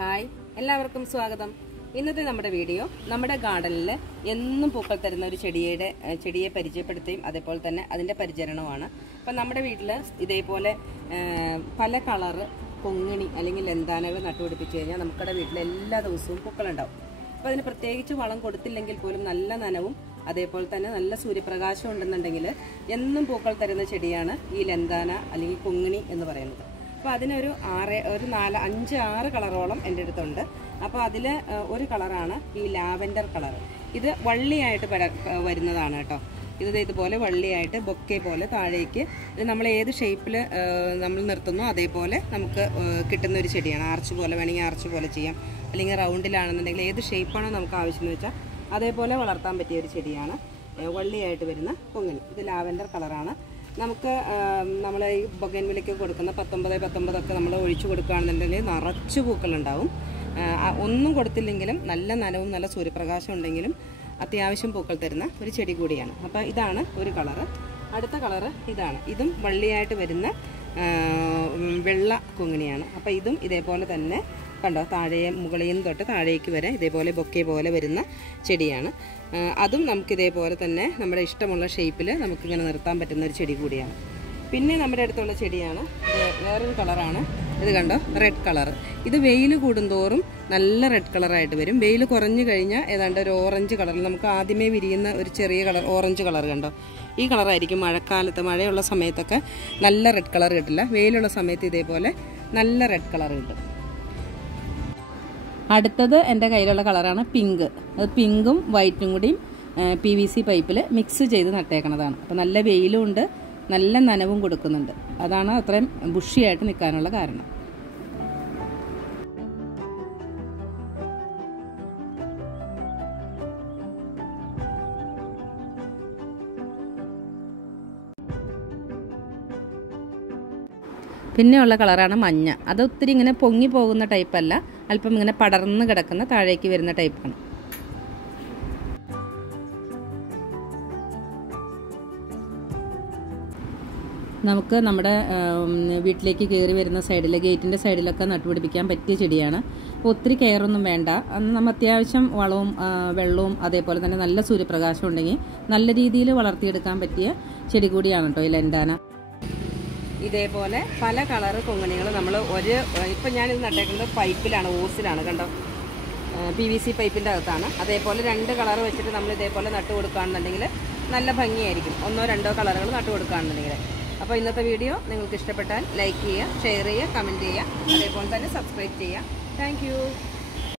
Hi, എല്ലാവർക്കും സ്വാഗതം. ഇന്നത്തെ നമ്മുടെ വീഡിയോ നമ്മുടെ ഗാർഡനിൽ എന്നും പൂക്കൾ തരുന്ന ഒരു ചെടിയെ പരിചയപ്പെടുത്തുകയും അതേപോലെ തന്നെ അതിൻ്റെ പരിചരണവുമാണ്. അപ്പം നമ്മുടെ വീട്ടിൽ ഇതേപോലെ പല കളറ് കൊങ്ങിണി അല്ലെങ്കിൽ ലെന്താനകൾ നട്ടുപിടിപ്പിച്ച് കഴിഞ്ഞാൽ നമുക്കടെ വീട്ടിൽ എല്ലാ ദിവസവും പൂക്കളുണ്ടാവും. അപ്പോൾ അതിന് പ്രത്യേകിച്ച് വളം കൊടുത്തില്ലെങ്കിൽ പോലും നല്ല നനവും അതേപോലെ തന്നെ നല്ല സൂര്യപ്രകാശം ഉണ്ടെന്നുണ്ടെങ്കിൽ എന്നും പൂക്കൾ തരുന്ന ചെടിയാണ് ഈ ലെന്താന അല്ലെങ്കിൽ കൊങ്ങിണി എന്ന് പറയുന്നത്. അപ്പോൾ അതിനൊരു 5-6 കളറോളം എൻ്റെ അടുത്തുണ്ട്. അപ്പോൾ അതിൽ ഒരു കളറാണ് ഈ ലാവെൻഡർ കളർ. ഇത് വള്ളിയായിട്ട് വരുന്നതാണ് കേട്ടോ. ഇതുപോലെ വള്ളിയായിട്ട് ബൊക്കെ പോലെ താഴേക്ക് നമ്മൾ ഏത് ഷേപ്പിൽ നമ്മൾ നിർത്തുന്നോ അതേപോലെ നമുക്ക് കിട്ടുന്ന ഒരു ചെടിയാണ്. ആർച്ച് പോലെ വേണമെങ്കിൽ ആർച്ച് പോലെ ചെയ്യാം, അല്ലെങ്കിൽ റൗണ്ടിലാണെന്നുണ്ടെങ്കിൽ ഏത് ഷേപ്പാണോ നമുക്ക് ആവശ്യമെന്ന് വെച്ചാൽ അതേപോലെ വളർത്താൻ പറ്റിയ ഒരു ചെടിയാണ് വള്ളിയായിട്ട് വരുന്ന കൊങ്ങിണി. ഇത് ലാവെൻഡർ കളറാണ്. നമുക്ക് നമ്മൾ ഈ ബൊഗൻവില്ലയ്ക്ക് കൊടുക്കുന്ന 19 ഒക്കെ നമ്മൾ ഒഴിച്ചു കൊടുക്കുകയാണെന്നുണ്ടെങ്കിൽ നിറച്ച് പൂക്കളുണ്ടാവും. ഒന്നും കൊടുത്തില്ലെങ്കിലും നല്ല നനവും നല്ല സൂര്യപ്രകാശം ഉണ്ടെങ്കിലും അത്യാവശ്യം പൂക്കൾ തരുന്ന ഒരു ചെടി കൂടിയാണ്. അപ്പോൾ ഇതാണ് ഒരു കളറ്. അടുത്ത കളറ് ഇതാണ്. ഇതും വള്ളിയായിട്ട് വരുന്ന വെള്ള കൊങ്ങിണിയാണ്. അപ്പോൾ ഇതും ഇതേപോലെ തന്നെ കണ്ടോ, മുകളിൽ നിന്ന് തൊട്ട് താഴേക്ക് വരെ ഇതേപോലെ ബൊക്കെ പോലെ വരുന്ന ചെടിയാണ്. അതും നമുക്കിതേപോലെ തന്നെ നമ്മുടെ ഇഷ്ടമുള്ള ഷേപ്പിൽ നമുക്കിങ്ങനെ നിർത്താൻ പറ്റുന്ന ഒരു ചെടി കൂടിയാണ്. പിന്നെ നമ്മുടെ അടുത്തുള്ള ചെടിയാണ് വേറൊരു കളറാണ്. ഇത് കണ്ടോ, റെഡ് കളർ. ഇത് വെയിൽ കൂടുന്തോറും നല്ല റെഡ് കളറായിട്ട് വരും. വെയിൽ കുറഞ്ഞു കഴിഞ്ഞാൽ ഏതാണ്ട് ഒരു ഓറഞ്ച് കളറിൽ നമുക്ക് ആദ്യമേ വിരിയുന്ന ഒരു ചെറിയ കളർ, ഓറഞ്ച് കളർ കണ്ടോ. ഈ കളറായിരിക്കും മഴക്കാലത്ത്, മഴയുള്ള സമയത്തൊക്കെ നല്ല റെഡ് കളർ കിട്ടില്ല. വെയിലുള്ള സമയത്ത് ഇതേപോലെ നല്ല റെഡ് കളർ കിട്ടും. അടുത്തത് എൻ്റെ കയ്യിലുള്ള കളറാണ് പിങ്ക്. അത് പിങ്കും വൈറ്റും കൂടിയും PVC പൈപ്പിൽ മിക്സ് ചെയ്ത് നട്ടേക്കണതാണ്. അപ്പോൾ നല്ല വെയിലും ഉണ്ട്, നല്ല നനവും കൊടുക്കുന്നുണ്ട്. അതാണ് അത്രയും ബുഷിയായിട്ട് നിൽക്കാനുള്ള കാരണം. പിന്നെയുള്ള കളറാണ് മഞ്ഞ. അത് ഒത്തിരി ഇങ്ങനെ പൊങ്ങി പോകുന്ന ടൈപ്പല്ല, അല്പം ഇങ്ങനെ പടർന്ന് കിടക്കുന്ന താഴേക്ക് വരുന്ന ടൈപ്പാണ്. നമുക്ക് നമ്മുടെ വീട്ടിലേക്ക് കയറി വരുന്ന സൈഡിൽ, ഗേറ്റിൻ്റെ സൈഡിലൊക്കെ നട്ടുപിടിപ്പിക്കാൻ പറ്റിയ ചെടിയാണ്. ഒത്തിരി കെയറൊന്നും വേണ്ട. നമ്മൾ അത്യാവശ്യം വളവും വെള്ളവും അതേപോലെ തന്നെ നല്ല സൂര്യപ്രകാശം ഉണ്ടെങ്കിൽ നല്ല രീതിയിൽ വളർത്തിയെടുക്കാൻ പറ്റിയ ചെടി കൂടിയാണ് കേട്ടോ ഈ ലെന്താന. ഇതേപോലെ പല കളറ് കൊങ്ങിണികൾ നമ്മൾ ഇപ്പം ഞാനിത് നട്ടേക്കുന്നത് പൈപ്പിലാണ്, ഓസിലാണ് കണ്ടോ, PVC പൈപ്പിൻ്റെ അകത്താണ്. അതേപോലെ 2 കളർ വെച്ചിട്ട് നമ്മൾ ഇതേപോലെ നട്ടു കൊടുക്കുകയാണെന്നുണ്ടെങ്കിൽ നല്ല ഭംഗിയായിരിക്കും. 1-2 കളറുകൾ നട്ടു കൊടുക്കുകയാണെന്നുണ്ടെങ്കിൽ. അപ്പോൾ ഇന്നത്തെ വീഡിയോ നിങ്ങൾക്ക് ഇഷ്ടപ്പെട്ടാൽ ലൈക്ക് ചെയ്യുക, ഷെയർ ചെയ്യുക, കമൻറ്റ് ചെയ്യുക, അതേപോലെ തന്നെ സബ്സ്ക്രൈബ് ചെയ്യുക. താങ്ക്